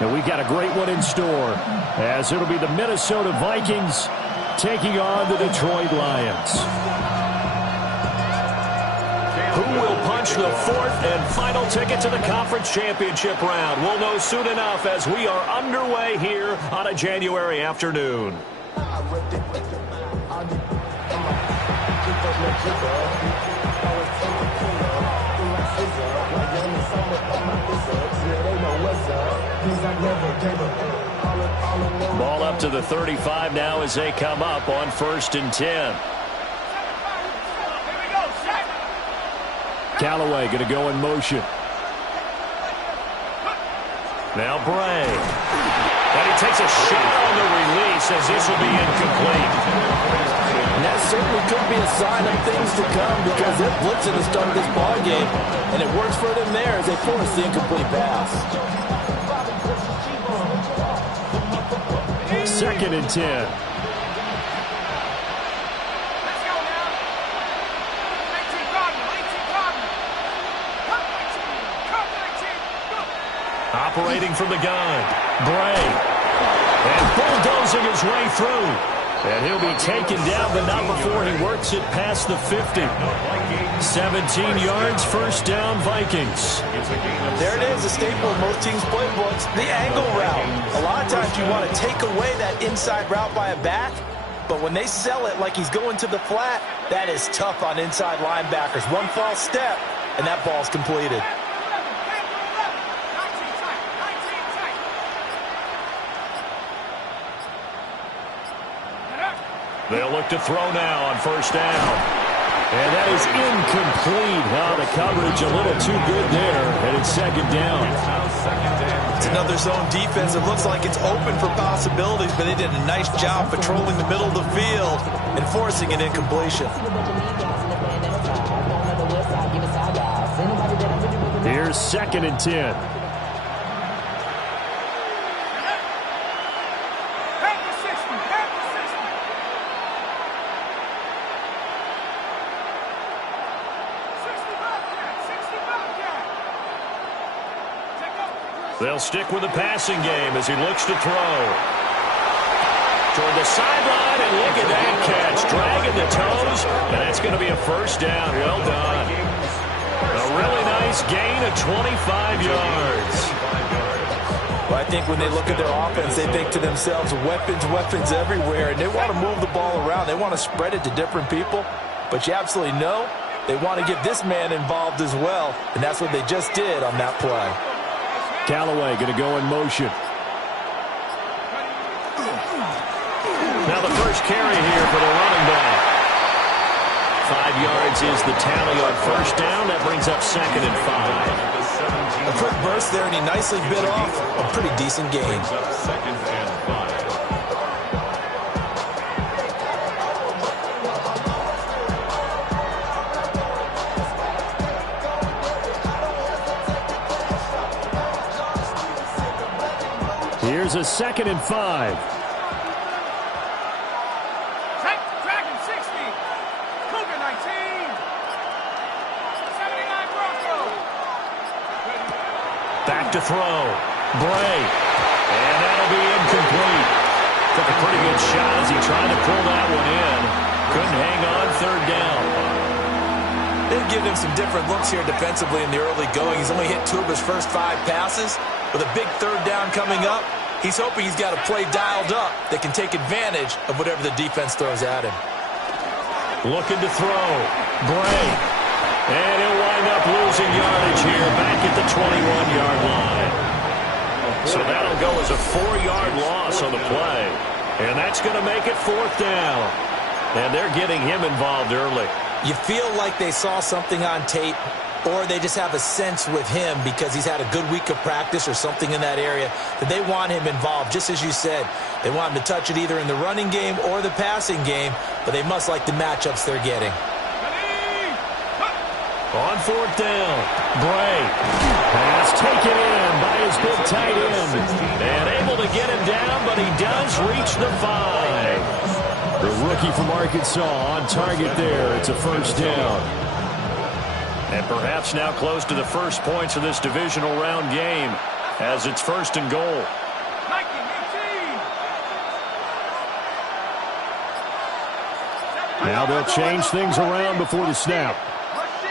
and we've got a great one in store, as it'll be the Minnesota Vikings taking on the Detroit Lions. Who will punch the fourth and final ticket to the conference championship round? We'll know soon enough as we are underway here on a January afternoon. Ball up to the 35 now as they come up on 1st and 10. Callaway going to go in motion. Now Bray. And he takes a shot on the release as this will be incomplete. And that certainly could be a sign of things to come because they're blitzing to start this ball game. And it works for them there as they force the incomplete pass. 2nd and 10. Operating from the gun, Bray. And bulldozing his way through. And he'll be taken down, but not before he works it past the 50. 17 yards, 1st down, Vikings. There it is, a staple of most teams' playbooks, the angle route. A lot of times you want to take away that inside route by a back, but when they sell it like he's going to the flat, that is tough on inside linebackers. One false step, and that ball's completed. They'll look to throw now on 1st down. And that is incomplete. Now the coverage a little too good there, and it's 2nd down. It's another zone defense. It looks like it's open for possibilities, but they did a nice job patrolling the middle of the field and forcing an incompletion. Here's 2nd and 10. They'll stick with the passing game as he looks to throw. Toward the sideline, and look at that catch. Dragging the toes, and that's going to be a 1st down. Well done. A really nice gain of 25 yards. Well, I think when they look at their offense, they think to themselves, weapons everywhere, and they want to move the ball around. They want to spread it to different people, but you absolutely know they want to get this man involved as well, and that's what they just did on that play. Callaway going to go in motion. Now the first carry here for the running back. 5 yards is the tally on 1st down. That brings up 2nd and 5. A quick burst there, and he nicely bit off a pretty decent gain. Here's a 2nd and 5. Dragon 60. Cougar 19. 79 Broncos. Back to throw. Bray. And that'll be incomplete. Took a pretty good shot as he tried to pull that one in. Couldn't hang on 3rd down. They've given him some different looks here defensively in the early going. He's only hit 2 of his first 5 passes. With a big 3rd down coming up, he's hoping he's got a play dialed up that can take advantage of whatever the defense throws at him. Looking to throw. Bray. And he'll wind up losing yardage here back at the 21-yard line. So that'll go as a 4-yard loss on the play. And that's going to make it 4th down. And they're getting him involved early. You feel like they saw something on tape, or they just have a sense with him because he's had a good week of practice or something in that area that they want him involved. Just as you said, they want him to touch it either in the running game or the passing game, but they must like the matchups they're getting. On 4th down, Bray. Pass taken in by his big tight end. And able to get him down, but he does reach the 5. The rookie from Arkansas on target there. It's a 1st down. And perhaps now close to the first points of this divisional round game. as it's 1st and goal. Viking 18. Now they'll change things around before the snap. Rush in.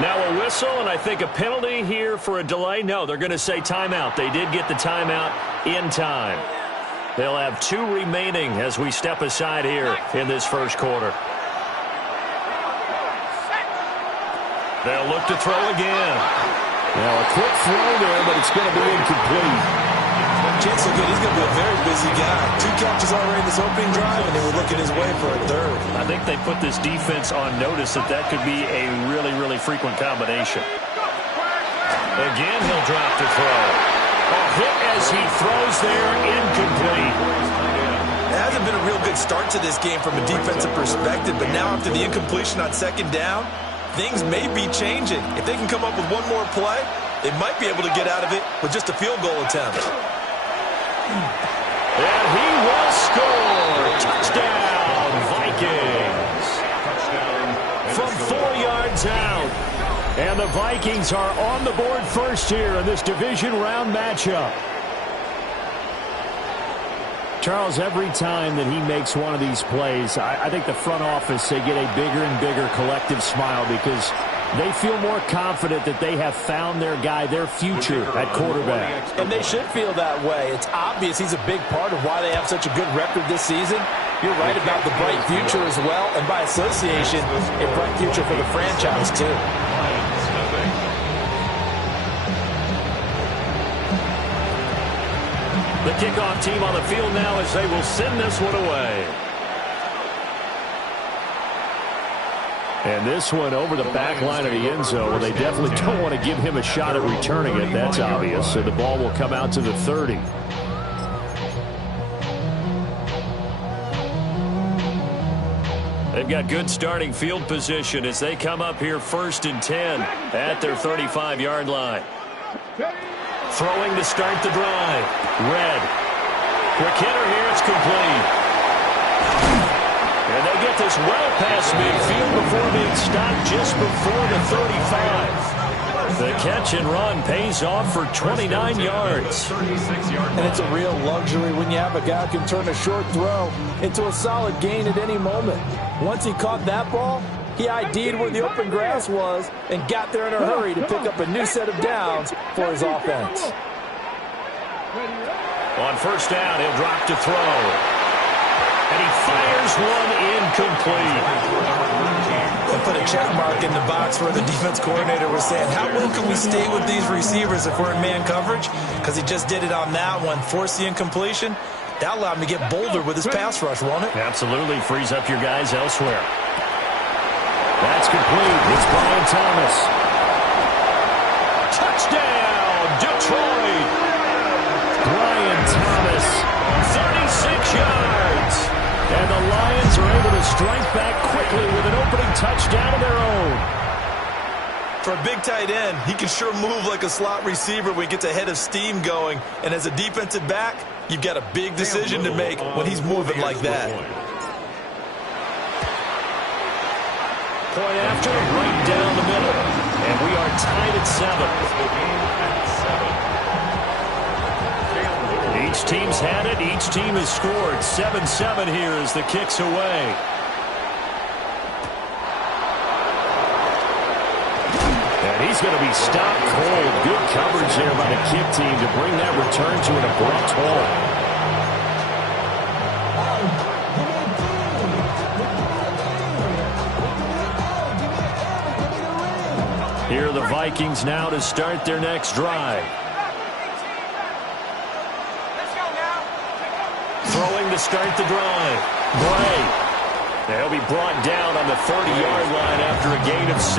Now a whistle, and I think a penalty here for a delay. No, they're going to say timeout. They did get the timeout in time. They'll have 2 remaining as we step aside here in this 1st quarter. They'll look to throw again. Now a quick throw there, but it's going to be incomplete. Chance so good. He's going to be a very busy guy. 2 catches already in this opening drive, and they were looking his way for a 3rd. I think they put this defense on notice that could be a really, really frequent combination. Again, he'll drop to throw. A hit as he throws there, incomplete. It hasn't been a real good start to this game from a defensive perspective, but now after the incompletion on 2nd down, things may be changing. If they can come up with one more play, they might be able to get out of it with just a field goal attempt. And he will score. Touchdown, Vikings. From 4 yards out. And the Vikings are on the board first here in this division round matchup. Charles, every time that he makes one of these plays, I think the front office, they get a bigger and bigger collective smile because they feel more confident that they have found their guy, their future at quarterback. And they should feel that way. It's obvious he's a big part of why they have such a good record this season. You're right about the bright future as well, and by association, a bright future for the franchise too. The kickoff team on the field now as they will send this one away. And this one over the back line of the end zone, where they definitely don't want to give him a shot at returning it. That's obvious. So the ball will come out to the 30. They've got good starting field position as they come up here 1st and 10 at their 35-yard line. Throwing to start the drive. Red. Quick hitter here. It's complete. And they get this well past midfield before being stopped just before the 35. The catch and run pays off for 29 yards. And it's a real luxury when you have a guy who can turn a short throw into a solid gain at any moment. Once he caught that ball, he ID'd where the open grass was and got there in a hurry to pick up a new set of downs for his offense. On 1st down, he'll drop to throw. And he fires one incomplete. And put a check mark in the box where the defense coordinator was saying, how well can we stay with these receivers if we're in man coverage? Because he just did it on that one, forced the incompletion. That allowed him to get bolder with his pass rush, won't it? Absolutely. Frees up your guys elsewhere. That's complete. It's Brian Thomas. Touchdown, Detroit. Brian Thomas. 36 yards. And the Lions are able to strike back quickly with an opening touchdown of their own. For a big tight end, he can sure move like a slot receiver when he gets a head of steam going. And as a defensive back, you've got a big decision to make when he's moving like that. Point after, right down the middle. And we are tied at 7. Each team's had it. Each team has scored. 7-7 here as the kick's away. And he's going to be stopped cold. Good coverage there by the kick team to bring that return to an abrupt halt. Here are the Vikings now to start their next drive. Let's go now. Throwing to start the drive. Bray. They'll be brought down on the 30-yard line after a gain of 6.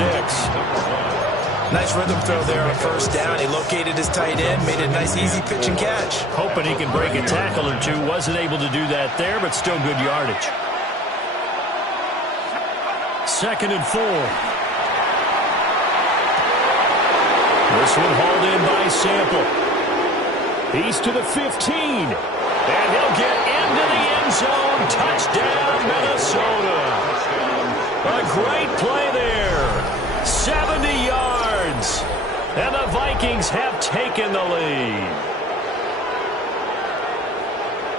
Nice rhythm throw there on 1st down. He located his tight end, made a nice easy pitch and catch. Hoping he can break a tackle or two. Wasn't able to do that there, but still good yardage. 2nd and 4. This one hauled in by Sample. He's to the 15. And he'll get into the end zone. Touchdown, Minnesota. A great play there. 70 Vikings have taken the lead.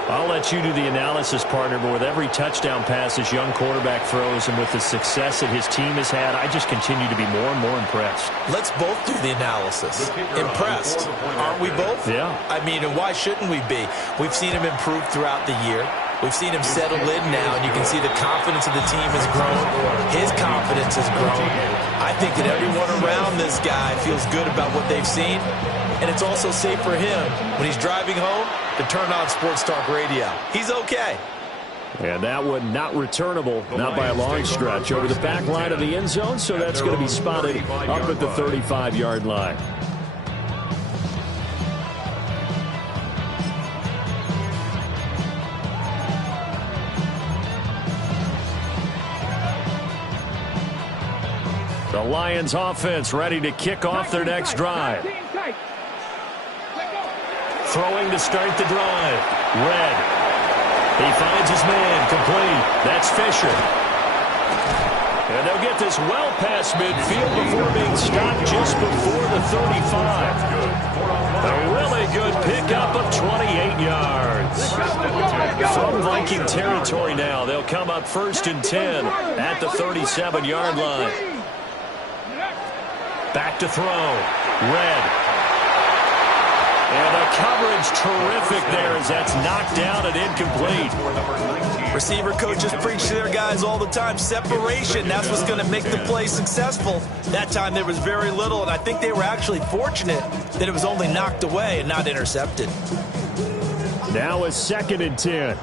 I'll let you do the analysis, partner, but with every touchdown pass this young quarterback throws and with the success that his team has had, I just continue to be more and more impressed. Let's both do the analysis. Impressed. Aren't we both? Yeah. I mean, and why shouldn't we be? We've seen him improve throughout the year. We've seen him settle in now, and you can see the confidence of the team has grown. His confidence has grown. I think that everyone around this guy feels good about what they've seen, and it's also safe for him when he's driving home to turn on Sports Talk Radio. He's okay. And that one not returnable, not by a long stretch, over the back line of the end zone, so that's going to be spotted up at the 35-yard line. The Lions offense ready to kick off their next drive. Throwing to start the drive. Red. He finds his man. Complete. That's Fisher. And they'll get this well past midfield before being stopped just before the 35. A really good pickup of 28 yards. From Viking territory now, they'll come up 1st and 10 at the 37-yard line. Back to throw. Red. And the coverage terrific there as that's knocked down and incomplete. Receiver coaches preach to their guys all the time. Separation, that's what's going to make the play successful. That time there was very little, and I think they were actually fortunate that it was only knocked away and not intercepted. Now a 2nd and 10.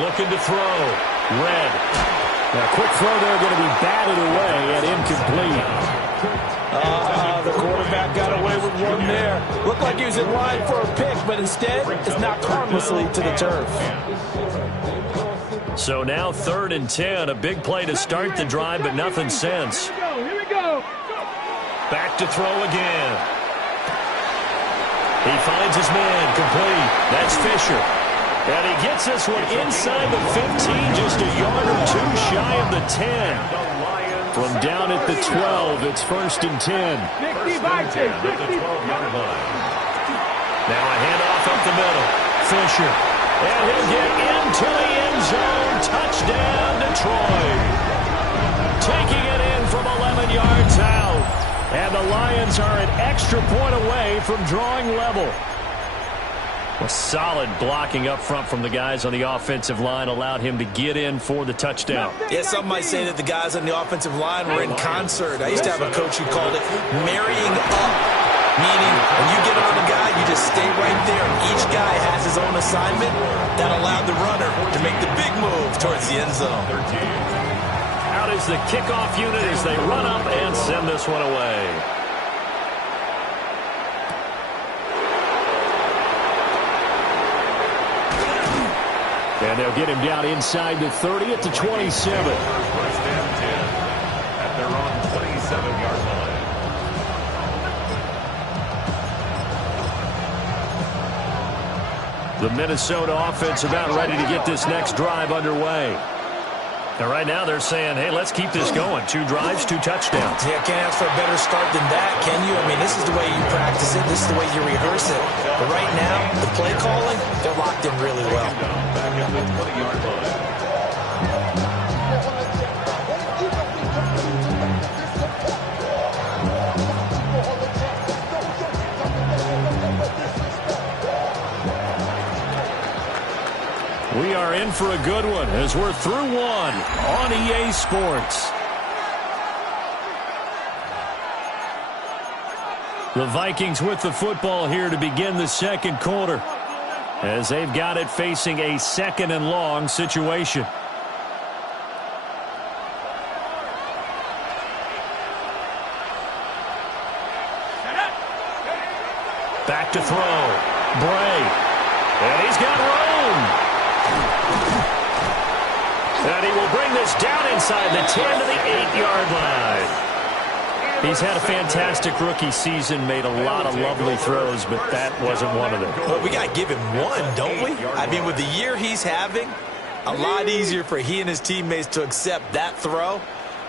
Looking to throw. Red. Now, quick throw there going to be batted away and incomplete. The quarterback got away with one there. Looked like he was in line for a pick, but instead it's knocked harmlessly to the turf. So now 3rd and 10. A big play to start the drive, but nothing since. Here we go. Back to throw again. He finds his man. Complete. That's Fisher. And he gets this one inside the 15, just a yard or two shy of the 10. From down at the 12, it's 1st and 10. Now a handoff up the middle. Fisher. And he'll get into the end zone. Touchdown, Detroit. Taking it in from 11 yards out. And the Lions are an extra point away from drawing level. A solid blocking up front from the guys on the offensive line allowed him to get in for the touchdown. Yeah, some might say that the guys on the offensive line were in concert. I used to have a coach who called it marrying up, meaning when you get on a guy, you just stay right there. Each guy has his own assignment that allowed the runner to make the big move towards the end zone. Out is the kickoff unit as they run up and send this one away. And they'll get him down inside the 30 at the 27. 1st and 10 at their own 27-yard line. The Minnesota offense about ready to get this next drive underway. And right now they're saying, hey, let's keep this going. 2 drives, 2 touchdowns. Yeah, can't ask for a better start than that, can you? I mean, this is the way you practice it. This is the way you rehearse it. But right now, the play calling, they're locked in really well. Back at the 20-yard line. We are in for a good one as we're through one on EA Sports. The Vikings with the football here to begin the 2nd quarter as they've got it facing a 2nd and long situation. Back to throw. Bray. And he's got room. And he will bring this down inside the 10 to the 8-yard line. He's had a fantastic rookie season, made a lot of lovely throws, but that wasn't one of them. Well, we got to give him one, don't we? I mean, with the year he's having, a lot easier for he and his teammates to accept that throw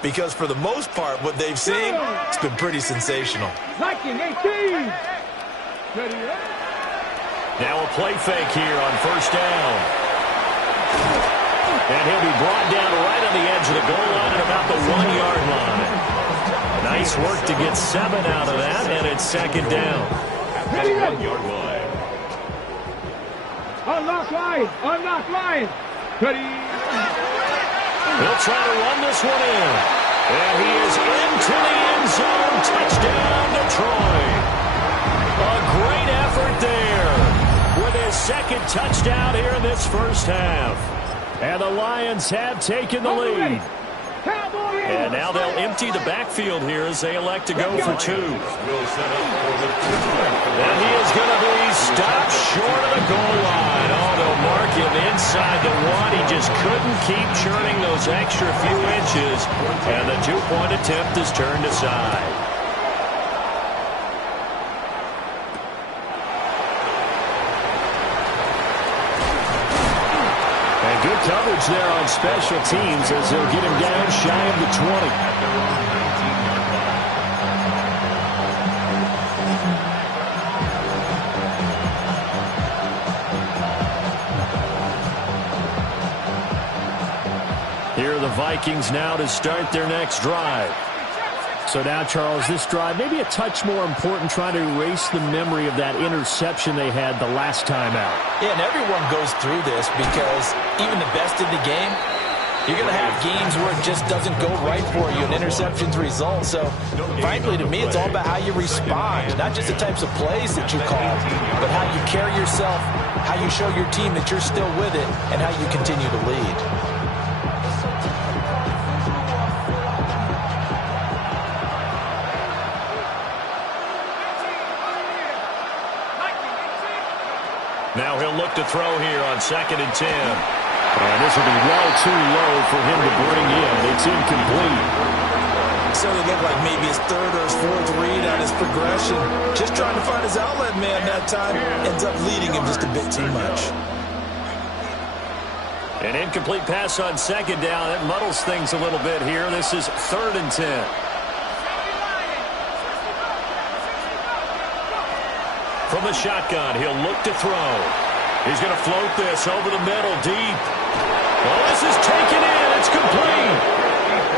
because for the most part, what they've seen, it's been pretty sensational. Viking 18. Now a play fake here on first down. And he'll be brought down right on the edge of the goal line at about the 1-yard line. Nice work to get 7 out of that, and it's second down. At the 1-yard line. Unlock line. Unlock line. Ready. He'll try to run this one in. And he is into the end zone. Touchdown, Detroit. A great effort there with his second touchdown here in this first half. And the Lions have taken the lead. And now they'll empty the backfield here as they elect to go for 2. Will set up for the 2. And he is going to be stopped short of the goal line. Oh, they'll mark him inside the 1. He just couldn't keep churning those extra few inches. And the 2-point attempt is turned aside. Good coverage there on special teams as they'll get him down shy of the 20. Here are the Vikings now to start their next drive. So now, Charles, this drive maybe a touch more important, trying to erase the memory of that interception they had the last time out. Yeah, and everyone goes through this because even the best in the game, you're going to have games where it just doesn't go right for you and interceptions result. So, frankly, to me, it's all about how you respond, not just the types of plays that you call, but how you carry yourself, how you show your team that you're still with it, and how you continue to lead. Now he'll look to throw here on 2nd and 10. And this will be well too low for him to bring in. It's incomplete. So it looked like maybe his 3rd or his 4th read on his progression. Just trying to find his outlet man that time. Ends up leading him just a bit too much. An incomplete pass on 2nd down. It muddles things a little bit here. This is 3rd and 10. From the shotgun, he'll look to throw. He's going to float this over the middle, deep. Well, this is taken in. It's complete.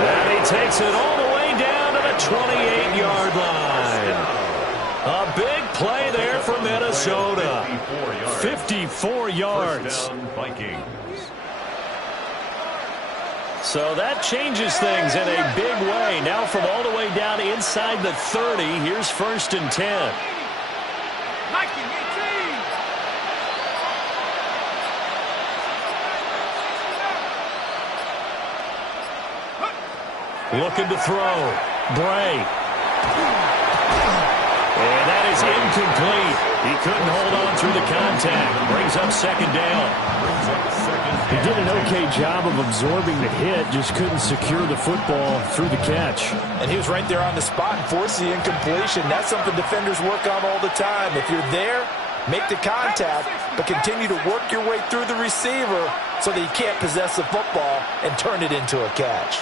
And he takes it all the way down to the 28-yard line. A big play there for Minnesota. 54 yards. Vikings. So that changes things in a big way. Now from all the way down inside the 30, here's 1st and 10. Viking 18. Looking to throw. Bray. And that is incomplete. He couldn't hold on through the contact. Brings up 2nd down. He did an okay job of absorbing the hit, just couldn't secure the football through the catch. And he was right there on the spot and forced the incompletion. That's something defenders work on all the time. If you're there, make the contact, but continue to work your way through the receiver so that he can't possess the football and turn it into a catch.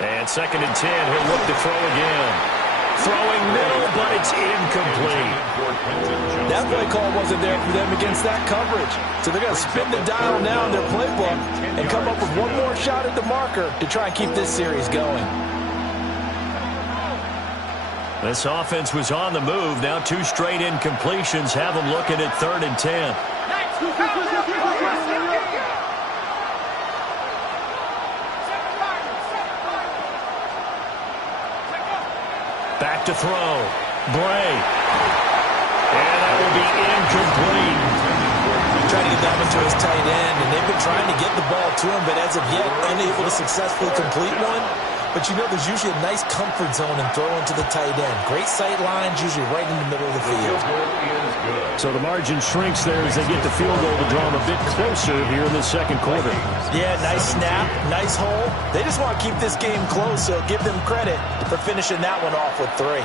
And 2nd and 10, he'll look to throw again. Throwing middle, but it's incomplete. That play call wasn't there for them against that coverage. So they're going to spin the dial now in their playbook and come up with one more shot at the marker to try and keep this series going. This offense was on the move. Now 2 straight incompletions have them looking at 3rd and 10. Back to throw. Bray. And that will be incomplete. Trying to get that one to his tight end, and they've been trying to get the ball to him, but as of yet, unable to successfully complete one. But you know there's usually a nice comfort zone in throwing to the tight end. Great sight lines, usually right in the middle of the field. So the margin shrinks there as they get the field goal to draw them a bit closer here in the 2nd quarter. Yeah, nice snap, nice hole. They just want to keep this game close, so give them credit for finishing that one off with 3.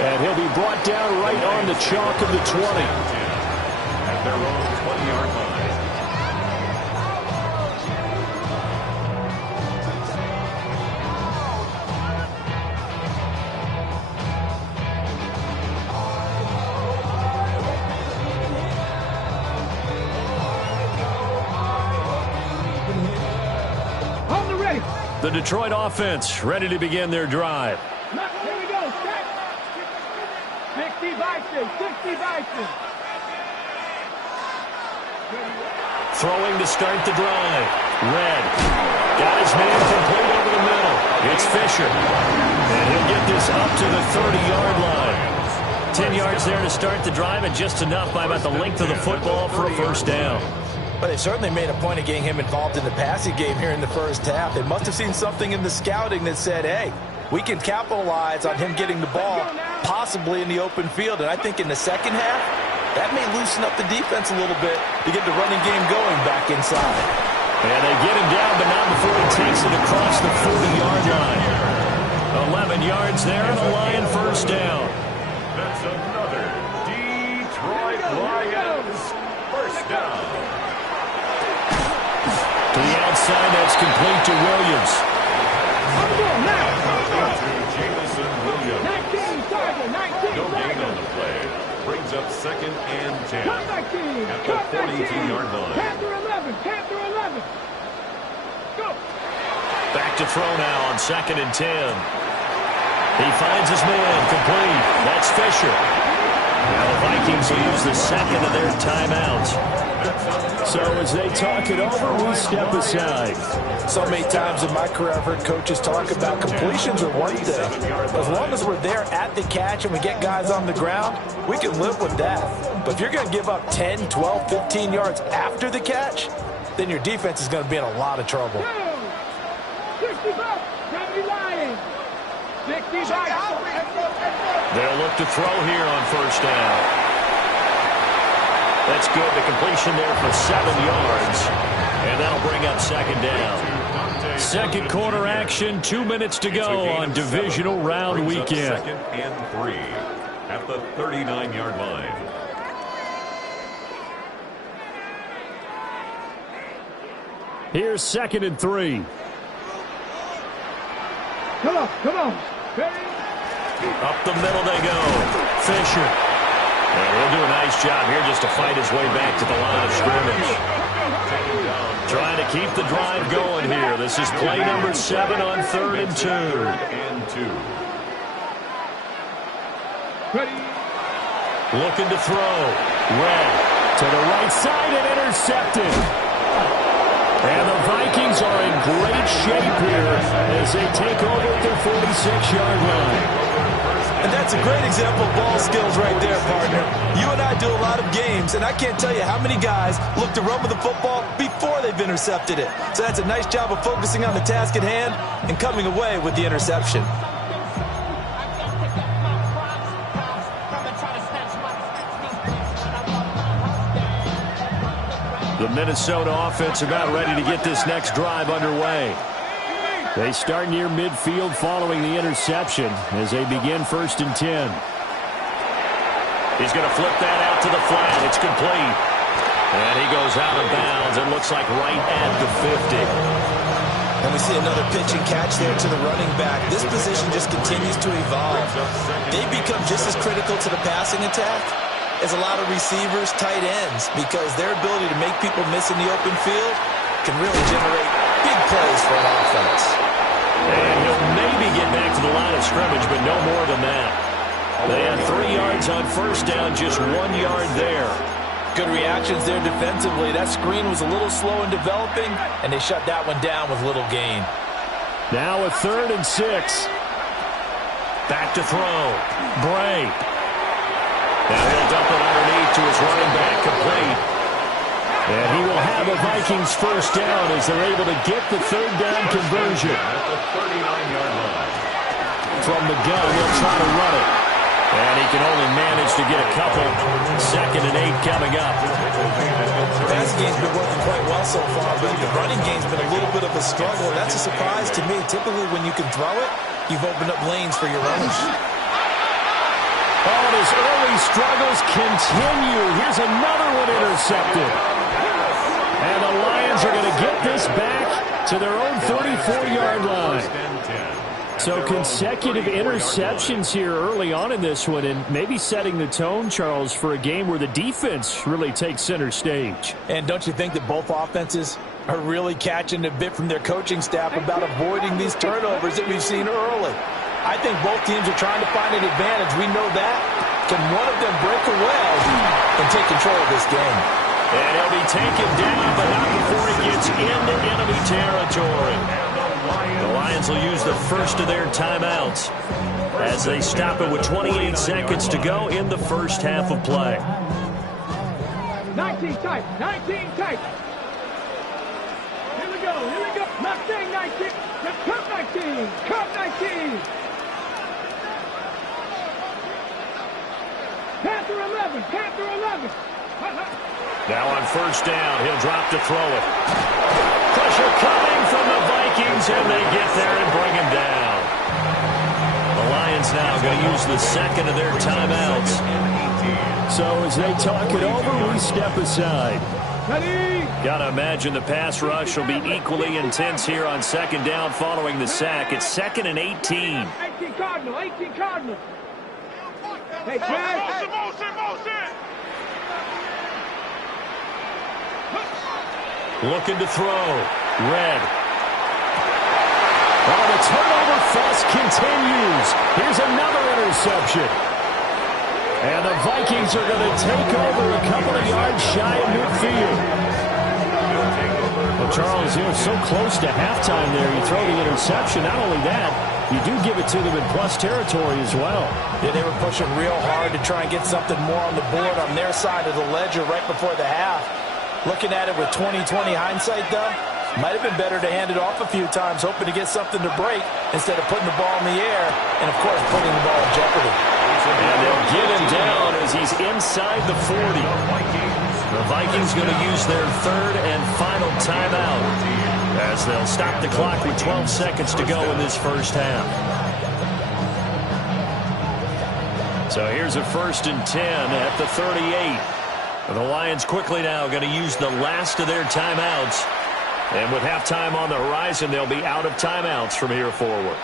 And he'll be brought down right on the chalk of the 20. at their own 20-yard line. The Detroit offense ready to begin their drive. Here we go. Set. 60 Vikings. 60 Vikings. Throwing to start the drive. Red. Got his man complete over the middle. It's Fisher. And he'll get this up to the 30-yard line. 10 yards there to start the drive, and just enough by about the length of the football for a first down. But they certainly made a point of getting him involved in the passing game here in the first half. They must have seen something in the scouting that said, hey, we can capitalize on him getting the ball possibly in the open field. And I think in the second half, that may loosen up the defense a little bit to get the running game going back inside. And they get him down, but not before he takes it across the 40-yard line. 11 yards there, and a Lion first down. That's another Detroit Lions first down. To the outside, that's complete to Williams. Jameson Williams. 19. No gain on the play. Brings up 2nd and 10 at the 42-yard line. Panther 11. Go. Back to throw now on 2nd and 10. He finds his man complete. That's Fisher. Now the Vikings will use the second of their timeouts. So as they talk it over, we step aside. So many times in my career, I've heard coaches talk about completions are one thing. As long as we're there at the catch and we get guys on the ground, we can live with that. But if you're going to give up 10, 12, 15 yards after the catch, then your defense is going to be in a lot of trouble. 60 bucks. 70 Lions. 60 bucks. They'll look to throw here on first down. That's good. The completion there for 7 yards. And that'll bring up 2nd down. Second quarter action. 2 minutes to go on divisional round weekend. 2nd and 3 at the 39-yard line. Here's 2nd and 3. Come on. Ready? Up the middle they go. Fisher. And he'll do a nice job here just to fight his way back to the line of scrimmage. Trying to keep the drive going here. This is play number 7 on 3rd and 2. Ready? Looking to throw. Red to the right side and intercepted. And the Vikings are in great shape here as they take over at their 46-yard line. And that's a great example of ball skills right there, partner. You and I do a lot of games, and I can't tell you how many guys look to run with the football before they've intercepted it. So that's a nice job of focusing on the task at hand and coming away with the interception. The Minnesota offense about ready to get this next drive underway. They start near midfield following the interception as they begin 1st and 10. He's going to flip that out to the flat. It's complete. And he goes out of bounds. It looks like right at the 50. And we see another pitch and catch there to the running back. This position just continues to evolve. They become just as critical to the passing attack as a lot of receivers, tight ends, because their ability to make people miss in the open field can really generate big plays for an offense. And he'll maybe get back to the line of scrimmage, but no more than that. They had 3 yards on first down, just 1 yard there. Good reactions there defensively. That screen was a little slow in developing, and they shut that one down with little gain. Now a 3rd and 6. Back to throw. Bray. Now he'll dump it underneath to his running back, complete. And he will have a Vikings first down as they're able to get the 3rd down conversion. At the 39-yard line. From the gun, he'll try to run it. And he can only manage to get a couple. 2nd and 8 coming up. The passing game's been working quite well so far, but the running game's been a little bit of a struggle. That's a surprise to me. Typically, when you can throw it, you've opened up lanes for your runners. Oh, and his early struggles continue. Here's another one intercepted. And the Lions are going to get this back to their own 34-yard line. So consecutive interceptions here early on in this one, and maybe setting the tone, Charles, for a game where the defense really takes center stage. And don't you think that both offenses are really catching a bit from their coaching staff about avoiding these turnovers that we've seen early? I think both teams are trying to find an advantage. We know that. Can one of them break away and take control of this game? And he'll be taken down, but not before he gets into enemy territory. The Lions will use the first of their timeouts as they stop it with 28 seconds to go in the first half of play. 19 tight, 19 tight. Here we go, here we go. Mustang 19, Cup 19, Cup 19. Panther 11, Panther 11. Now on first down, he'll drop to throw it. Pressure coming from the Vikings, and they get there and bring him down. The Lions now going to use the second of their timeouts. So as they talk it over, we step aside. Got to imagine the pass rush will be equally intense here on second down following the sack. It's 2nd and 18. 18 Cardinal, 18 Cardinal. Hey, Chad. Motion. Looking to throw. Red. Oh, the turnover fuss continues. Here's another interception. And the Vikings are going to take over a couple of yards shy of midfield. Well, Charles, so close to halftime there. You throw the interception. Not only that, you do give it to them in plus territory as well. Yeah, they were pushing real hard to try and get something more on the board on their side of the ledger right before the half. Looking at it with 20/20 hindsight, though, might have been better to hand it off a few times, hoping to get something to break instead of putting the ball in the air and, of course, putting the ball in jeopardy. And they'll get him down as he's inside the 40. The Vikings going to use their third and final timeout as they'll stop the clock with 12 seconds to go in this first half. So here's a 1st and 10 at the 38. The Lions quickly now going to use the last of their timeouts. And with halftime on the horizon, they'll be out of timeouts from here forward.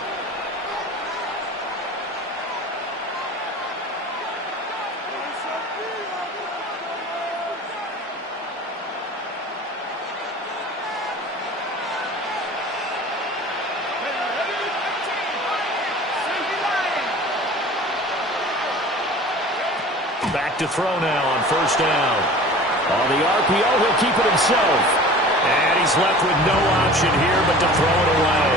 Back to throw now on first down. On the RPO, he'll keep it himself. And he's left with no option here but to throw it away.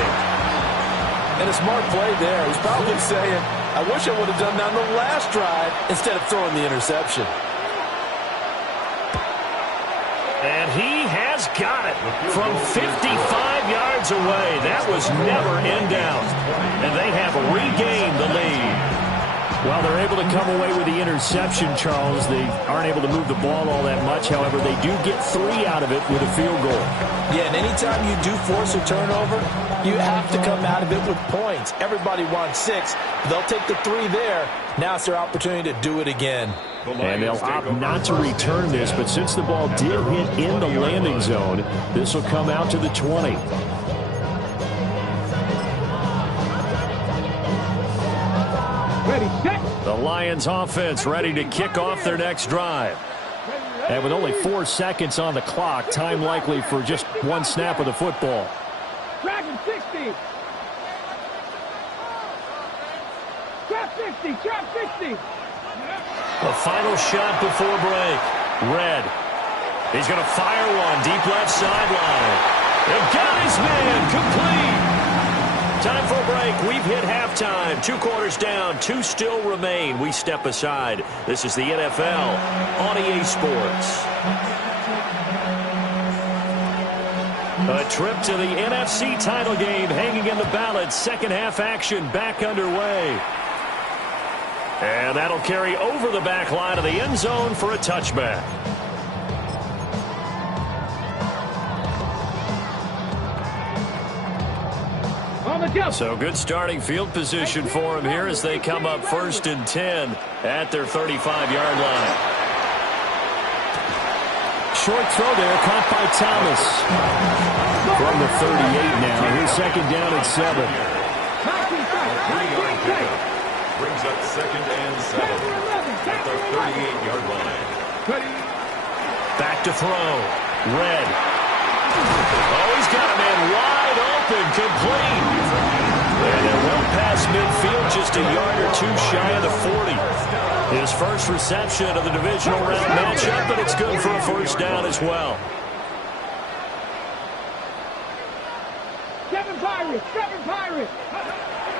And a smart play there. He's probably saying, I wish I would have done that on the last drive instead of throwing the interception. And he has got it from 55 yards away. That was never in doubt. And they have regained the lead. Well, they're able to come away with the interception, Charles. They aren't able to move the ball all that much. However, they do get 3 out of it with a field goal. Yeah, and anytime you do force a turnover, you have to come out of it with points. Everybody wants 6. They'll take the 3 there. Now it's their opportunity to do it again. And they'll opt not to return this, but since the ball did hit in the landing zone, this will come out to the 20. The Lions offense ready to kick off their next drive. And with only 4 seconds on the clock, time likely for just 1 snap of the football. Dragon 60. Trap 50, trap 50. The final shot before break. Red. He's going to fire one deep left sideline. They've got his man complete. Time for a break. We've hit halftime. 2 quarters down. 2 still remain. We step aside. This is the NFL on EA Sports. A trip to the NFC title game hanging in the balance. Second half action back underway. And that'll carry over the back line of the end zone for a touchback. On the So good starting field position for him here as they come up 1st and 10 at their 35-yard line. Short throw there, caught by Thomas. From the 38 now, here's 2nd down and 7. 3-yard pickup. Brings up 2nd and 7 at the 38-yard line. Back to throw. Red. Oh, he's got a man wide open, complete. And they're well past midfield, just a yard or two shy of the 40. His first reception of the divisional round matchup, but it's good for a 1st down as well. Seven Pirates.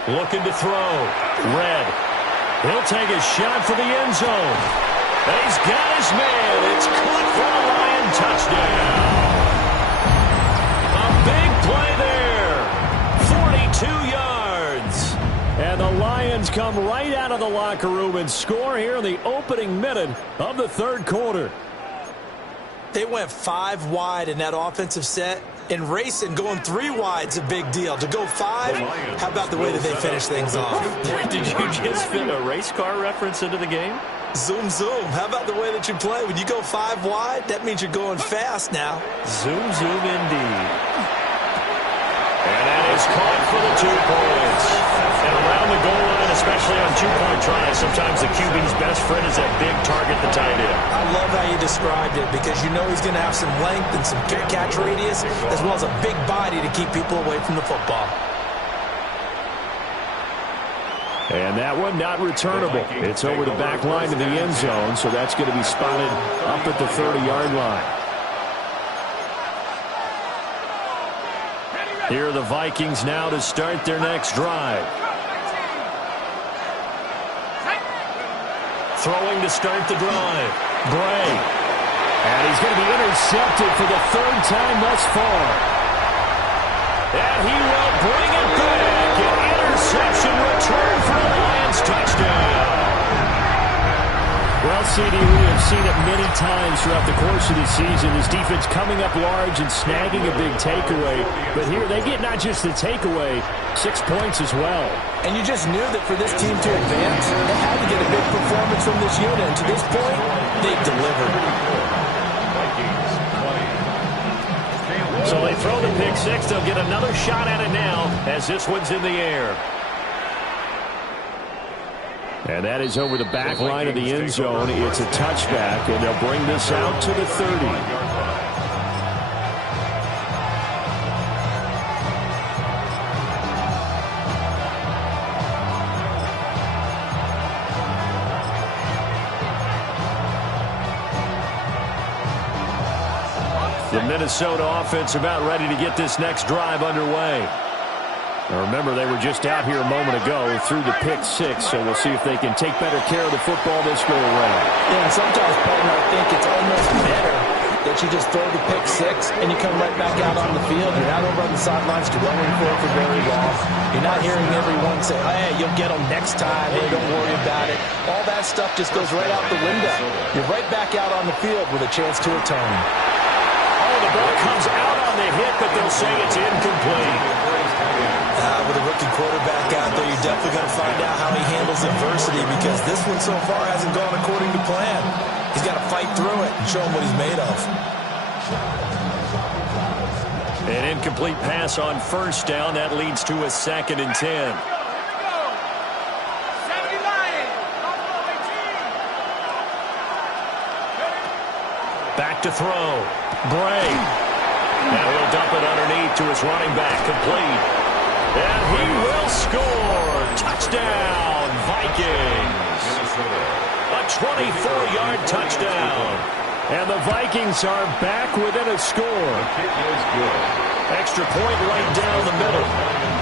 Looking to throw. Red. He'll take a shot for the end zone. He's got his man. It's caught for a Lion touchdown. A big play there. 42 yards. And the Lions come right out of the locker room and score here in the opening minute of the 3rd quarter. They went 5 wide in that offensive set. And racing, going 3 wide's a big deal. To go 5, how about the way that they finish things off? Did you just fit a race car reference into the game? Zoom, zoom. How about the way that you play? When you go 5 wide, that means you're going fast now. Zoom, zoom indeed. And that is caught for the 2 points. And around the goal line, especially on 2-point tries, sometimes the QB's best friend is that big target, the tight end. I love how you described it because you know he's going to have some length and some catch radius as well as a big body to keep people away from the football. And that one not returnable. It's over the back line of the end zone, so that's going to be spotted up at the 30-yard line. Here are the Vikings now to start their next drive. Throwing to start the drive. Bray. And he's going to be intercepted for the 3rd time thus far. And he will bring it back. An interception return for a Lions touchdown. Well, CD, we have seen it many times throughout the course of the season. This defense coming up large and snagging a big takeaway. But here they get not just the takeaway, 6 points as well. And you just knew that for this team to advance, they had to get a big performance from this unit. And to this point, they've delivered. So they throw the pick 6. They'll get another shot at it now as this one's in the air. And that is over the back line of the end zone. It's a touchback, and they'll bring this out to the 30. The Minnesota offense about ready to get this next drive underway. Now remember, they were just out here a moment ago through the pick 6, so we'll see if they can take better care of the football this go around. Yeah, and sometimes, partner, I think it's almost better that you just throw the pick 6 and you come right back out on the field. You're not over on the sidelines dwelling for it for very long. You're not hearing everyone say, hey, you'll get them next time. Hey, don't worry about it. All that stuff just goes right out the window. You're right back out on the field with a chance to atone. Oh, the ball comes out on the hit, but they'll say it's incomplete. With a rookie quarterback out there, you're definitely going to find out how he handles adversity because this one so far hasn't gone according to plan. He's got to fight through it and show him what he's made of. An incomplete pass on 1st down. That leads to a 2nd and 10. Back to throw. Bray. Now he'll dump it underneath to his running back. Complete. And he will score. Touchdown, Vikings. A 24-yard touchdown. And the Vikings are back within a score. Extra point right down the middle.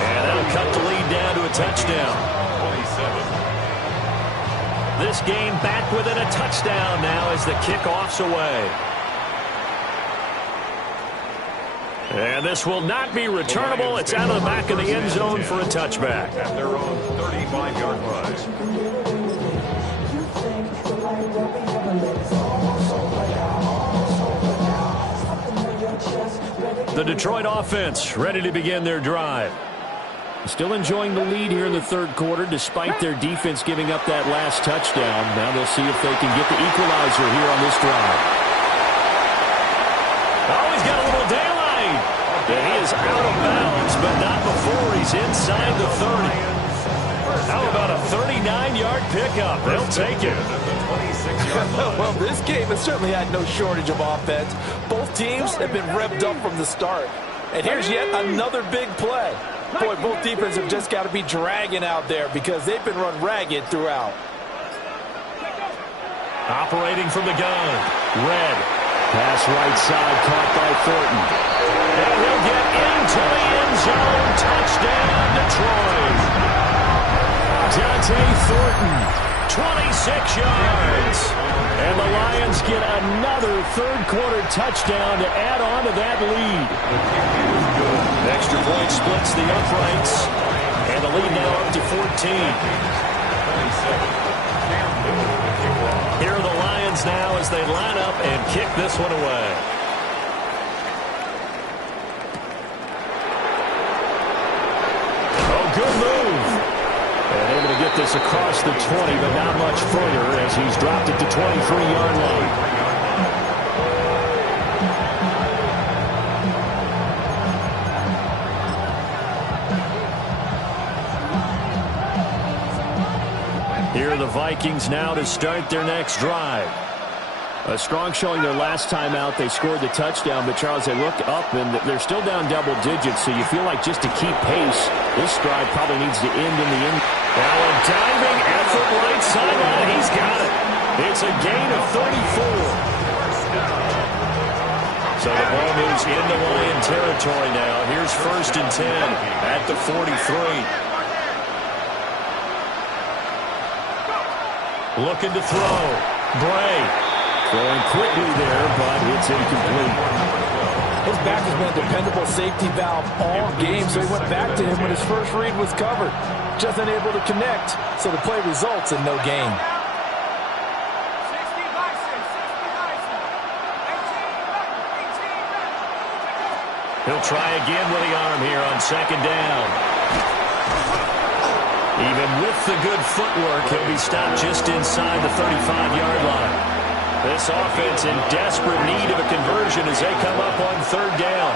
And that'll cut the lead down to a touchdown. This game back within a touchdown now as the kickoff's away. And this will not be returnable. It's out of the back of the end zone for a touchback. At their own 35-yard line. The Detroit offense ready to begin their drive. Still enjoying the lead here in the third quarter, despite their defense giving up that last touchdown. Now they'll see if they can get the equalizer here on this drive. Oh, he's got a little daylight. And he is out of bounds, but not before he's inside the 30. How about a 39-yard pickup? They'll take it. Well, this game has certainly had no shortage of offense. Both teams have been revved up from the start. And here's yet another big play. Boy, both defenses have just got to be dragging out there because they've been run ragged throughout. Operating from the gun, Red. Pass right side, caught by Thornton. And he'll get into the end zone. Touchdown, Detroit. Dante Thornton, 26 yards. And the Lions get another third-quarter touchdown to add on to that lead. Extra point splits the uprights. And the lead now up to 14. Here are the Lions now as they line up and kick this one away. Oh, good move. And able to get this across the 20, but not much further as he's dropped it to 23-yard line. Here are the Vikings now to start their next drive. A strong showing their last time out. They scored the touchdown, but, Charles, they look up, and they're still down double digits, so you feel like just to keep pace, this drive probably needs to end in the end. Now a diving effort right sideline. He's got it. It's a gain of 34. So the ball moves into Lion territory now. Here's 1st and 10 at the 43. Looking to throw. Bray. Throwing quickly there, but it's incomplete. His back has been a dependable safety valve all game, so he went back to him when his first read was covered. Just unable to connect, so the play results in no gain. He'll try again with the arm here on 2nd down. Even with the good footwork, he'll be stopped just inside the 35-yard line. This offense in desperate need of a conversion as they come up on 3rd down.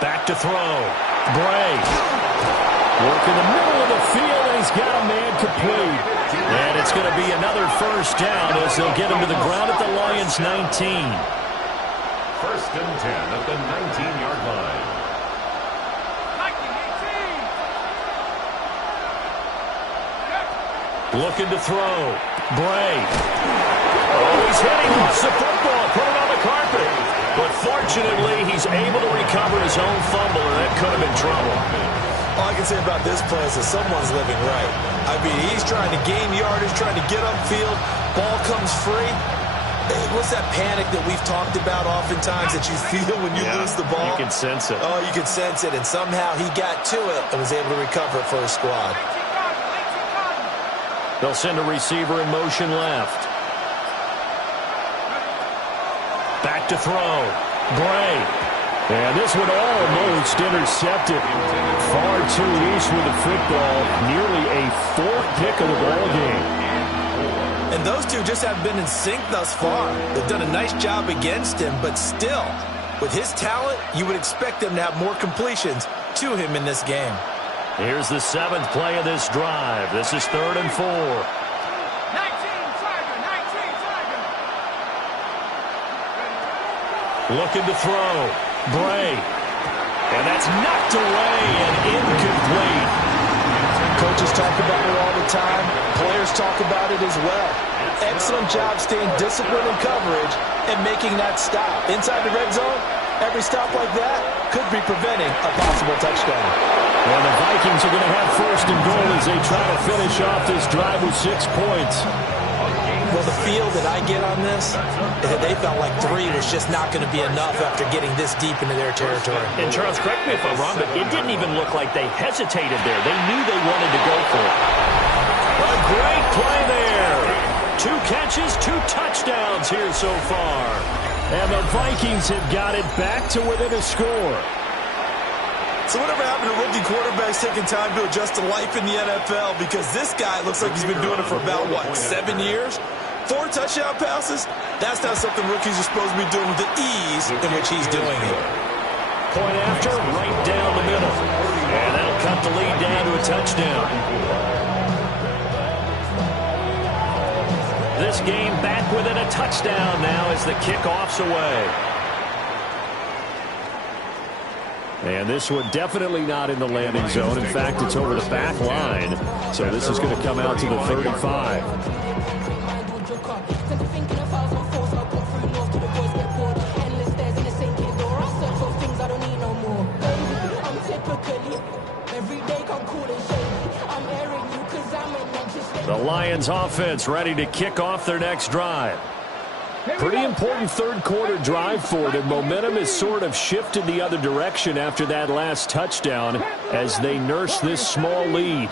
Back to throw. Bray. Work in the middle of the field, and he's got a man complete. And it's going to be another 1st down as they'll get him to the ground at the Lions' 19. 1st and 10 at the 19-yard line. Looking to throw. Bray. Oh, he's hitting off the football. Put it on the carpet. But fortunately, he's able to recover his own fumble, and that could have been trouble. All I can say about this play is that someone's living right. I mean, he's trying to gain yardage, trying to get upfield. Ball comes free. What's that panic that we've talked about oftentimes that you feel when you lose the ball? You can sense it. Oh, you can sense it, and somehow he got to it and was able to recover it for his squad. They'll send a receiver in motion left. Back to throw. Bray. And this one almost intercepted. Far too loose with the football. Nearly a 4th pick of the ball game. And those two just haven't been in sync thus far. They've done a nice job against him, but still, with his talent, you would expect them to have more completions to him in this game. Here's the 7th play of this drive. This is 3rd and 4. 19, Tiger. Looking to throw. Bray. And that's knocked away and incomplete. Coaches talk about it all the time. Players talk about it as well. Excellent job staying disciplined in coverage and making that stop. Inside the red zone, every stop like that could be preventing a possible touchdown. Well, the Vikings are going to have 1st and goal as they try to finish off this drive with 6 points. Well, the feel that I get on this is that they felt like 3 was just not going to be enough after getting this deep into their territory. And Charles, correct me if I'm wrong, but it didn't even look like they hesitated there. They knew they wanted to go for it. A great play there. 2 catches, 2 touchdowns here so far. And the Vikings have got it back to within a score. So whatever happened to rookie quarterbacks taking time to adjust to life in the NFL? Because this guy looks like he's been doing it for about, 7 years? 4 touchdown passes? That's not something rookies are supposed to be doing with the ease in which he's doing it. Point after, right down the middle. And that'll cut the lead down to a touchdown. This game back within a touchdown now as the kickoff's away. And this one definitely not in the landing zone. In fact, it's over the back line. So this is going to come out to the 35. The Lions offense ready to kick off their next drive. Pretty important third quarter drive for them. Momentum has sort of shifted the other direction after that last touchdown as they nurse this small lead.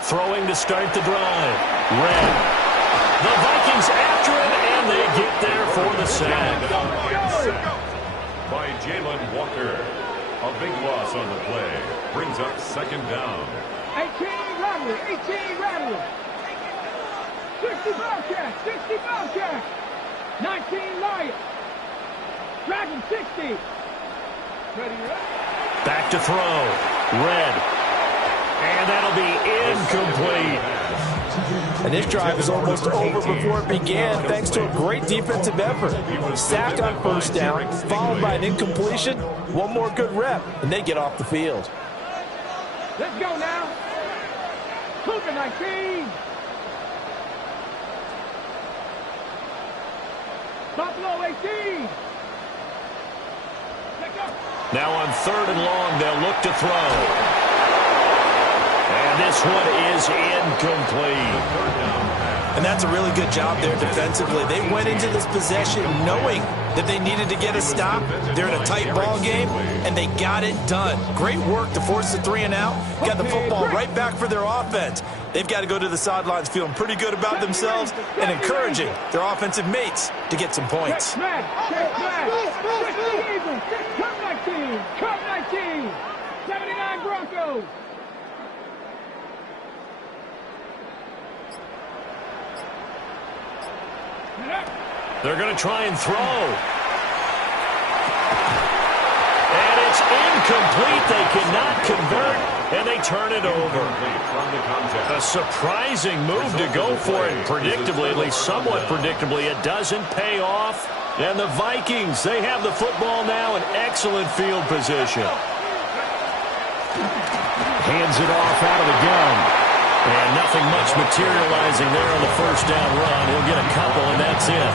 Throwing to start the drive. Red. The Vikings after him, and they get there for the sack. By Jalen Walker. A big loss on the play. Brings up second down. 18 Rattler. 60 Bobcat. 19 Lions. Dragon 60. Ready. Back to throw. Red. And that'll be incomplete. And this drive is almost over before it began thanks to a great defensive effort. Sack on first down, followed by an incompletion. One more good rep, and they get off the field. Let's go now. Cougar 19. Buffalo 18. Let's go. Now on 3rd and long, they'll look to throw. And this one is incomplete. And that's a really good job there defensively. They went into this possession knowing that they needed to get a stop. They're in a tight ball game, and they got it done. Great work to force the 3 and out. Got the football right back for their offense. They've got to go to the sidelines feeling pretty good about themselves and encouraging their offensive mates to get some points. Check flag. 19. 79 Broncos. They're going to try and throw. And it's incomplete. They cannot convert, and they turn it over. A surprising move to go for it. Predictably, at least somewhat predictably, it doesn't pay off. And the Vikings, they have the football now in excellent field position. Hands it off out of the gun. And nothing much materializing there on the first down run. He'll get a couple, and that's it.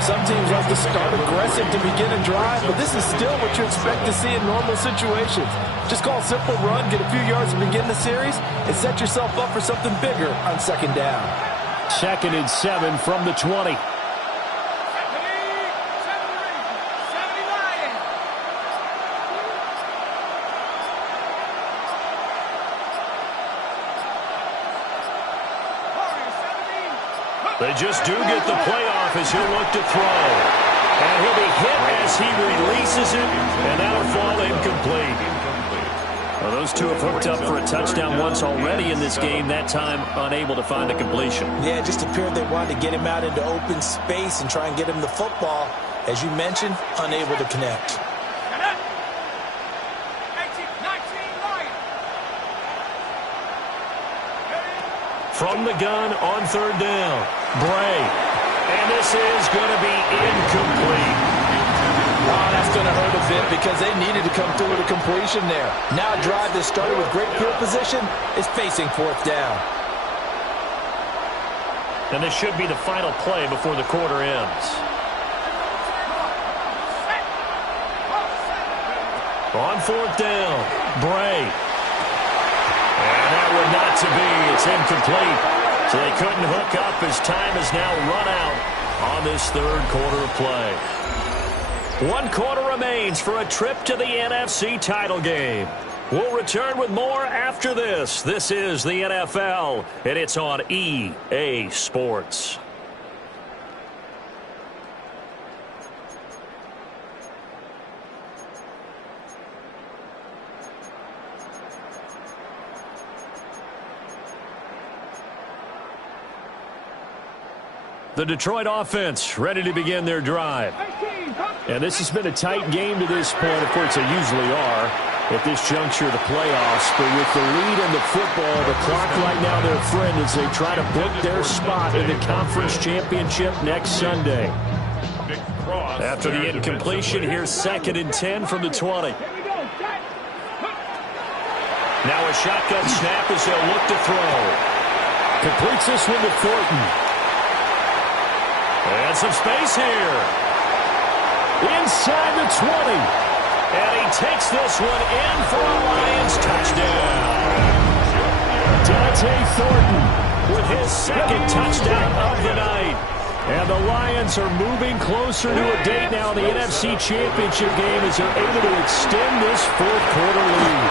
Some teams like to start aggressive to begin a drive, but this is still what you expect to see in normal situations. Just call a simple run, get a few yards to begin the series, and set yourself up for something bigger on second down. 2nd and 7 from the 20. They just do get the playoff as he'll look to throw. And he'll be hit as he releases it, and that'll fall incomplete. Well, those two have hooked up for a touchdown once already in this game, that time unable to find the completion. Yeah, it just appeared they wanted to get him out into open space and try and get him the football. As you mentioned, unable to connect. From the gun on 3rd down, Bray. And this is going to be incomplete. Oh, that's going to hurt a bit because they needed to come through with a completion there. Now a drive that started with great field position is facing 4th down. And this should be the final play before the quarter ends. On 4th down, Bray. And that would not to be. It's incomplete. So they couldn't hook up as time has now run out on this 3rd quarter of play. 1 quarter remains for a trip to the NFC title game. We'll return with more after this. This is the NFL, and it's on EA Sports. The Detroit offense ready to begin their drive. And this has been a tight game to this point. Of course, they usually are at this juncture of the playoffs. But with the lead in the football, the clock right now their friend as they try to book their spot in the conference championship next Sunday. After the incompletion, here's 2nd and 10 from the 20. Now a shotgun snap as they'll look to throw. Completes this one to Thornton. And some space here. Inside the 20. And he takes this one in for a Lions touchdown. Dante Thornton with his 2nd touchdown of the night. And the Lions are moving closer to a date now in the NFC Championship game as they're able to extend this 4th quarter lead.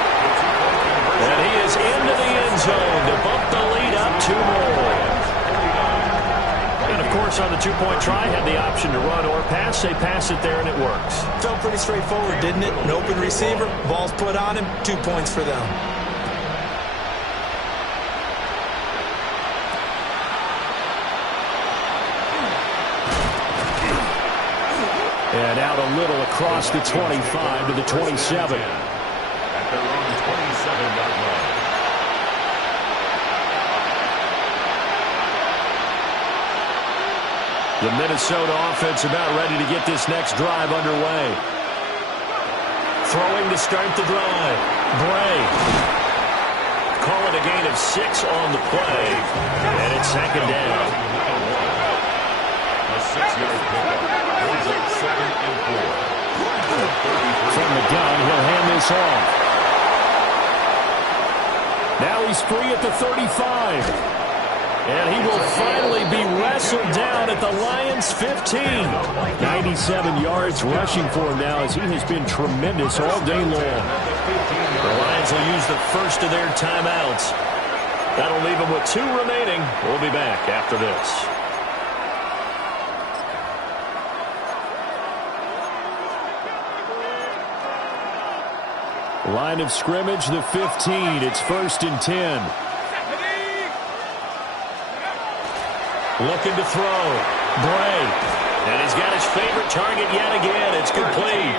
And he is into the end zone to bump the lead up 2 more. And, of course, on the 2-point try, had the option to run or pass. They pass it there, and it works. Felt pretty straightforward, didn't it? An open receiver, ball's put on him, 2 points for them. And out a little across the 25 to the 27. At their own 27-yard line. The Minnesota offense about ready to get this next drive underway. Throwing to start the drive. Bray. Call it a gain of 6 on the play. And it's 2nd down. A 6-yard pickup. Brings up 2nd and 4. From the gun, he'll hand this off. Now he's free at the 35. And he will finally be wrestled down at the Lions' 15. 97 yards rushing for him now as he has been tremendous all day long. The Lions will use the first of their timeouts. That'll leave them with 2 remaining. We'll be back after this. Line of scrimmage, the 15. It's 1st and 10. Looking to throw. Bray. And he's got his favorite target yet again. It's complete.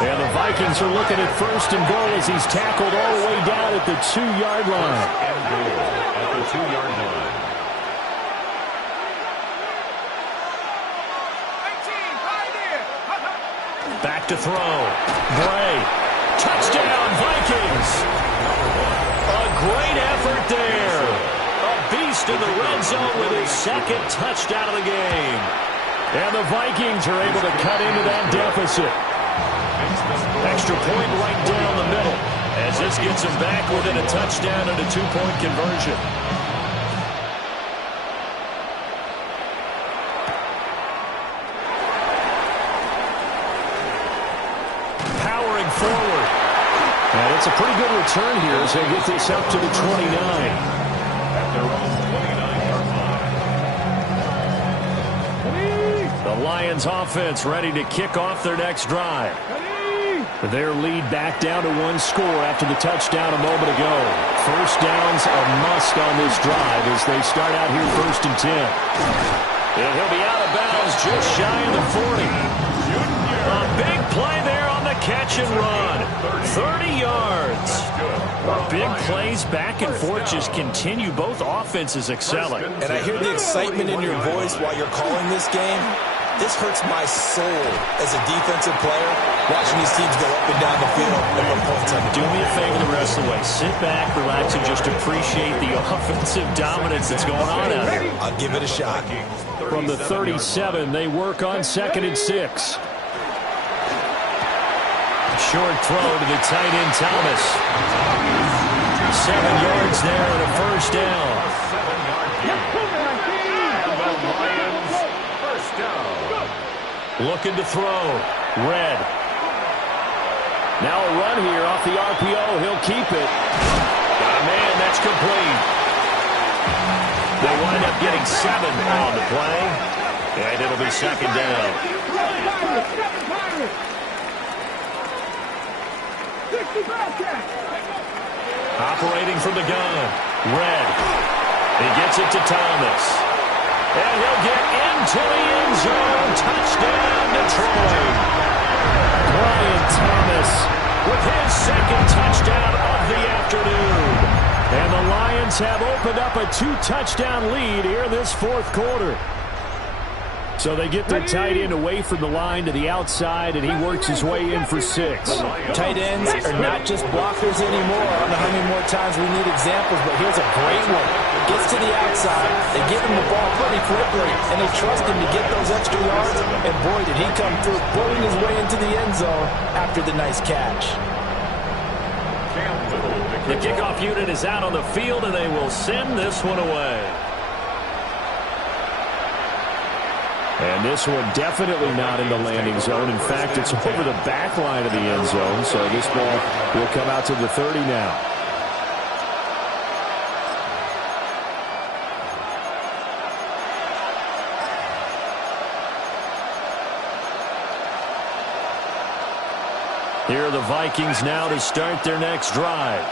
And the Vikings are looking at 1st and goal as he's tackled all the way down at the 2-yard line. At the 2-yard line. Back to throw. Bray. Touchdown, Vikings. A great effort there. A beast in the red zone with his 2nd touchdown of the game. And the Vikings are able to cut into that deficit. Extra point right down the middle as this gets them back within a touchdown and a 2-point conversion. Powering forward. And it's a pretty good return here as they get this up to the 29. At their own 29-yard line. The Lions offense ready to kick off their next drive. Their lead back down to 1 score after the touchdown a moment ago. First down's a must on this drive as they start out here 1st and 10. And he'll be out of bounds just shy of the 40. A big play there on the catch and run. 30 yards. Big plays back and forth just continue. Both offenses excelling. And I hear the excitement in your voice while you're calling this game. This hurts my soul as a defensive player, watching these teams go up and down the field and put points on the Do me a favor the rest of the way. Sit back, relax, and just appreciate the offensive dominance that's going on out here. I'll give it a shot. From the 37, they work on 2nd and 6. Short throw to the tight end, Thomas. 7 yards there and a 1st down. Looking to throw. Red. Now a run here off the RPO. He'll keep it. Got a man. That's complete. They wind up getting 7 on the play. And it'll be 2nd down. Operating from the gun. Red. He gets it to Thomas. And he'll get into the end zone. Touchdown, Detroit. Brian Thomas with his second touchdown of the afternoon. And the Lions have opened up a 2-touchdown lead here in this fourth quarter. So they get their tight end away from the line to the outside, and he works his way in for 6. Tight ends are not just blockers anymore. I don't know how many more times we need examples, but here's a great one. Gets to the outside, they give him the ball pretty quickly, and they trust him to get those extra yards, and boy, did he come through, pulling his way into the end zone after the nice catch. The kickoff unit is out on the field, and they will send this one away. And this one definitely not in the landing zone. In fact, it's over the back line of the end zone, so this ball will come out to the 30 now. Here are the Vikings now to start their next drive.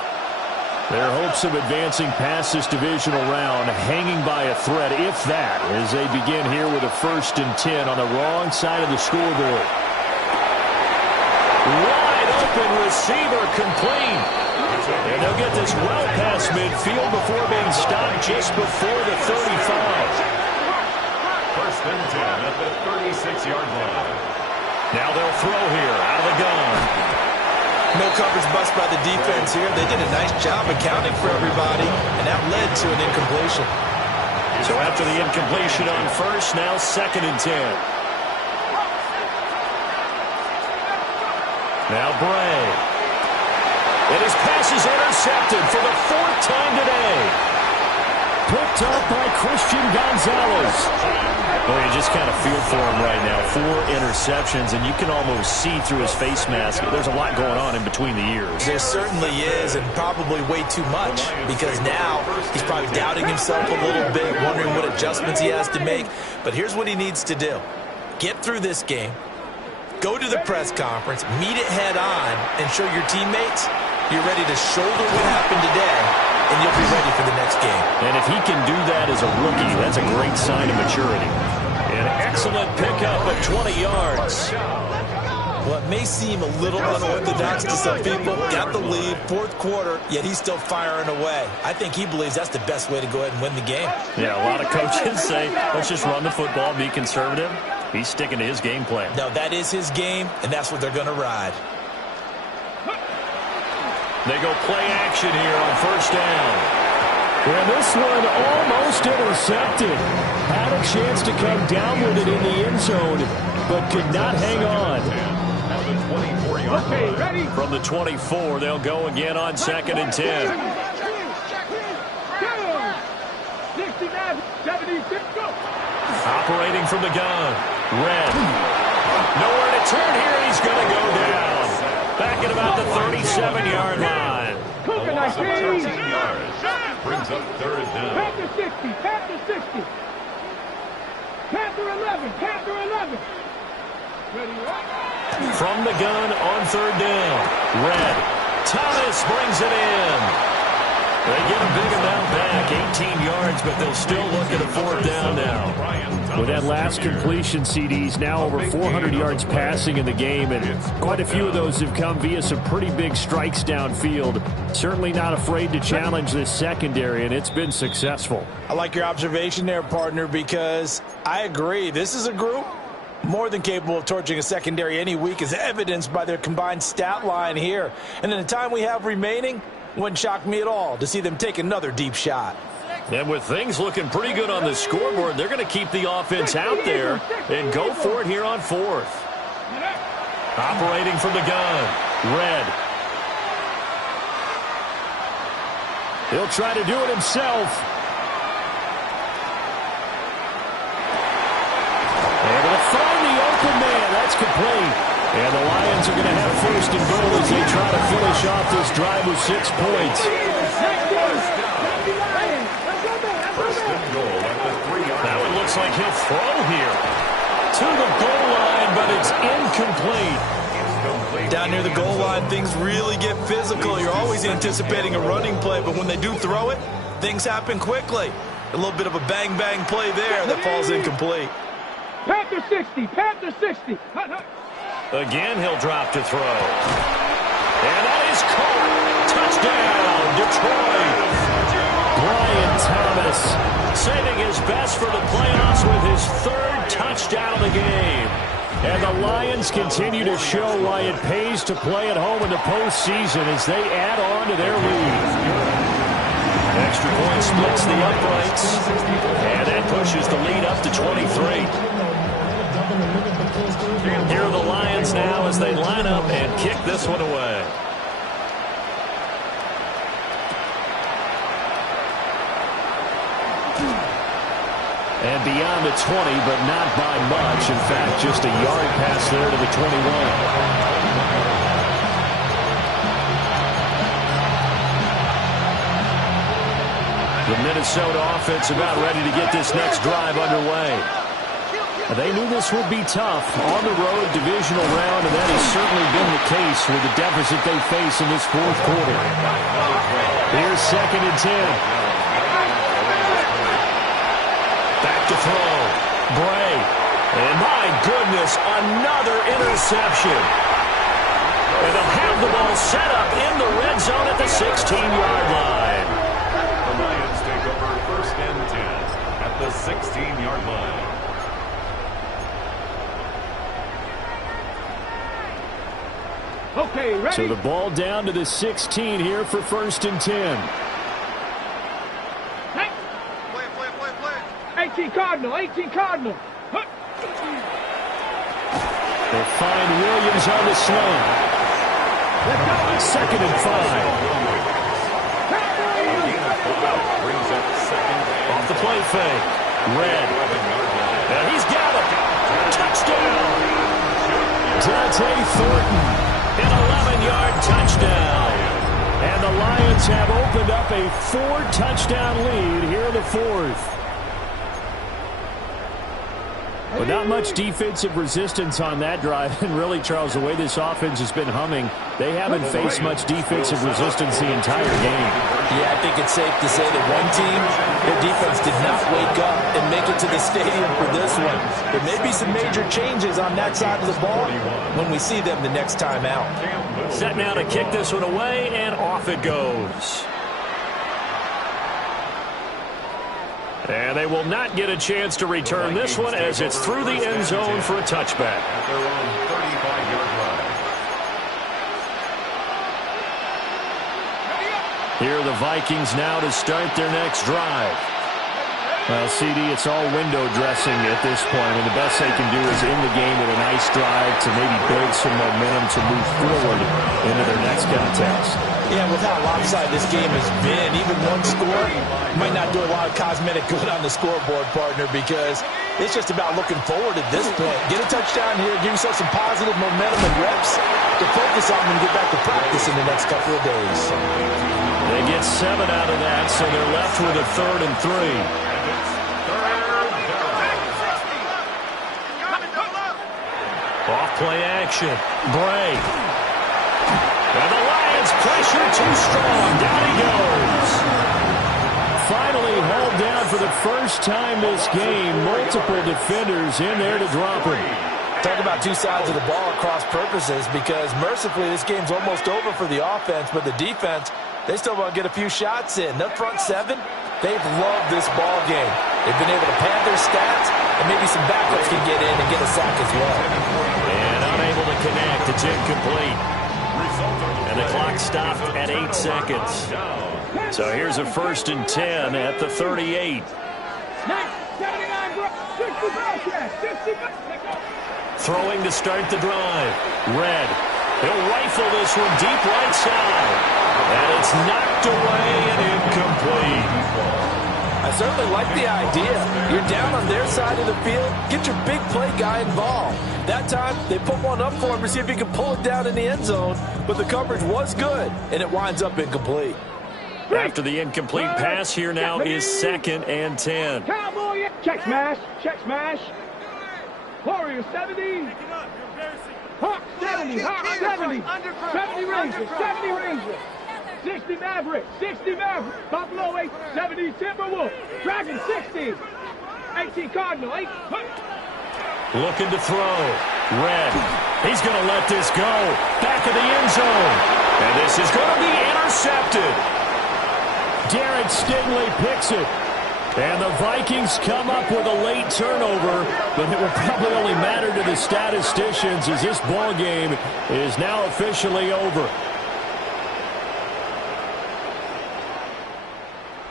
Their hopes of advancing past this divisional round hanging by a thread, if that, as they begin here with a 1st and 10 on the wrong side of the scoreboard. Wide open receiver complete. And they'll get this well past midfield before being stopped just before the 35. 1st and 10 at the 36-yard line. Now they'll throw here out of the gun. No coverage bust by the defense here. They did a nice job accounting for everybody, and that led to an incompletion. So after the incompletion on 1st, now 2nd and 10. Now Bray. And his pass is intercepted for the 4th time today. Picked up by Christian Gonzalez. Well, you just kind of feel for him right now. 4 interceptions, and you can almost see through his face mask. There's a lot going on in between the ears. There certainly is, and probably way too much, because now he's probably doubting himself a little bit, wondering what adjustments he has to make. But here's what he needs to do. Get through this game, go to the press conference, meet it head on, and show your teammates you're ready to shoulder what happened today, and you'll be ready for the next game. And if he can do that as a rookie, that's a great sign of maturity. An excellent pickup of 20 yards. Well, it may seem a little unorthodox to some people. Got the lead, 4th quarter, yet he's still firing away. I think he believes that's the best way to go ahead and win the game. Yeah, a lot of coaches say, let's just run the football, be conservative. He's sticking to his game plan. No, that is his game, and that's what they're going to ride. They go play action here on 1st down. And this one almost intercepted. Had a chance to come down with it in the end zone, but could not hang on. Okay, ready? From the 24, they'll go again on 2nd and 10. 69, 76, go. Operating from the gun. Red. Nowhere to turn here. He's going to go down. Back at about the 37-yard line. Loss of 13 yards. Brings up 3rd down. Panther 60, Panther 60. Panther 11, Panther 11. Ready, right? From the gun on 3rd down. Red. Thomas brings it in. They get a big amount back, 18 yards, but they'll still look at a 4th down now. With that last completion, CDs now over 400 yards passing in the game, and quite a few of those have come via some pretty big strikes downfield. Certainly not afraid to challenge this secondary, and it's been successful. I like your observation there, partner, because I agree. This is a group more than capable of torching a secondary any week, as evidenced by their combined stat line here. And in the time we have remaining, wouldn't shock me at all to see them take another deep shot. And with things looking pretty good on the scoreboard, they're going to keep the offense out there and go for it here on 4th. Operating from the gun. Red. He'll try to do it himself. And they'll find the open man. That's complete. And the Lions are going to have 1st and goal as they try to finish off this drive with 6 points. That one looks like he'll throw here to the goal line, but it's incomplete. Down near the goal line, things really get physical. You're always anticipating a running play, but when they do throw it, things happen quickly. A little bit of a bang-bang play there that falls incomplete. Panther 60, Panther 60. Again, he'll drop to throw. And that is caught. Touchdown, Detroit. Brian Thomas saving his best for the playoffs with his third touchdown of the game. And the Lions continue to show why it pays to play at home in the postseason as they add on to their lead. Extra point splits the uprights. And that pushes the lead up to 23. Here are the Lions now as they line up and kick this one away. And beyond the 20, but not by much. In fact, just a yard pass there to the 21. The Minnesota offense about ready to get this next drive underway. They knew this would be tough on the road divisional round, and that has certainly been the case with the deficit they face in this fourth quarter. Here's 2nd and 10. Back to throw. Bray. And my goodness, another interception. And they'll have the ball set up in the red zone at the 16-yard line. The Lions take over 1st and 10 at the 16-yard line. Okay, ready? So the ball down to the 16 here for 1st and 10. Hey. Play. 18 Cardinal, 18 Cardinal. They find Williams on the slant. 2nd and 5. Brings up 2nd and Off the play fake. Red. And he's got it. Touchdown. Dante Thornton. An 11-yard touchdown. And the Lions have opened up a 4-touchdown lead here in the 4th. But not much defensive resistance on that drive. And really, Charles, the way this offense has been humming, they haven't faced much defensive resistance the entire game. Yeah, I think it's safe to say that one team, their defense did not wake up and make it to the stadium for this one. There may be some major changes on that side of the ball when we see them the next time out. Set now to kick this one away, and off it goes. And they will not get a chance to return this one as it's through the end zone for a touchback. at their own 35-yard line. Here are the Vikings now to start their next drive. Well, CD, it's all window dressing at this point, and the best they can do is in the game with a nice drive to maybe build some momentum to move forward into their next contest. Yeah, with how lopsided this game has been, even one score might not do a lot of cosmetic good on the scoreboard, partner, because it's just about looking forward at this point. Get a touchdown here, give yourself some positive momentum and reps to focus on when you get back to practice in the next couple of days. They get 7 out of that, so they're left with a 3rd and 3. Off play action. Bray. And the Lions pressure too strong. Down he goes. Finally hauled down for the first time this game. Multiple defenders in there to drop him. Talk about two sides of the ball at cross purposes, because mercifully this game's almost over for the offense, but the defense, they still want to get a few shots in. That front 7, they've loved this ball game. They've been able to pad their stats, and maybe some backups can get in and get a sack as well. And unable to connect. It's incomplete. And the clock stopped at 8 seconds. So here's a 1st and 10 at the 38. Throwing to start the drive. Red. He'll rifle this one deep right side. And it's knocked away and incomplete. I certainly like the idea. You're down on their side of the field. Get your big play guy involved. That time, they put one up for him to see if he can pull it down in the end zone. But the coverage was good, and it winds up incomplete. After the incomplete pass, here now is 2nd and 10. Cowboy, check smash, check smash. Warrior 70. Hawk 70, Hawk 70. 70 Rangers, 70 Rangers. 60 Maverick, 60 Maverick. Buffalo 8, 70 Timberwolf. Dragon 60. 18 Cardinal, 8. Looking to throw. Red. He's going to let this go. Back of the end zone. And this is going to be intercepted. Derek Stingley picks it. And the Vikings come up with a late turnover, but it will probably only matter to the statisticians as this ball game is now officially over.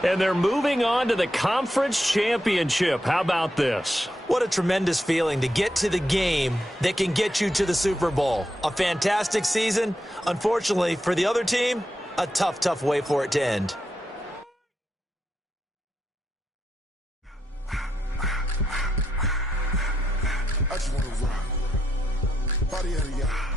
And they're moving on to the conference championship. How about this? What a tremendous feeling to get to the game that can get you to the Super Bowl. A fantastic season. Unfortunately, for the other team, a tough, tough way for it to end. I just want to rock. Body of the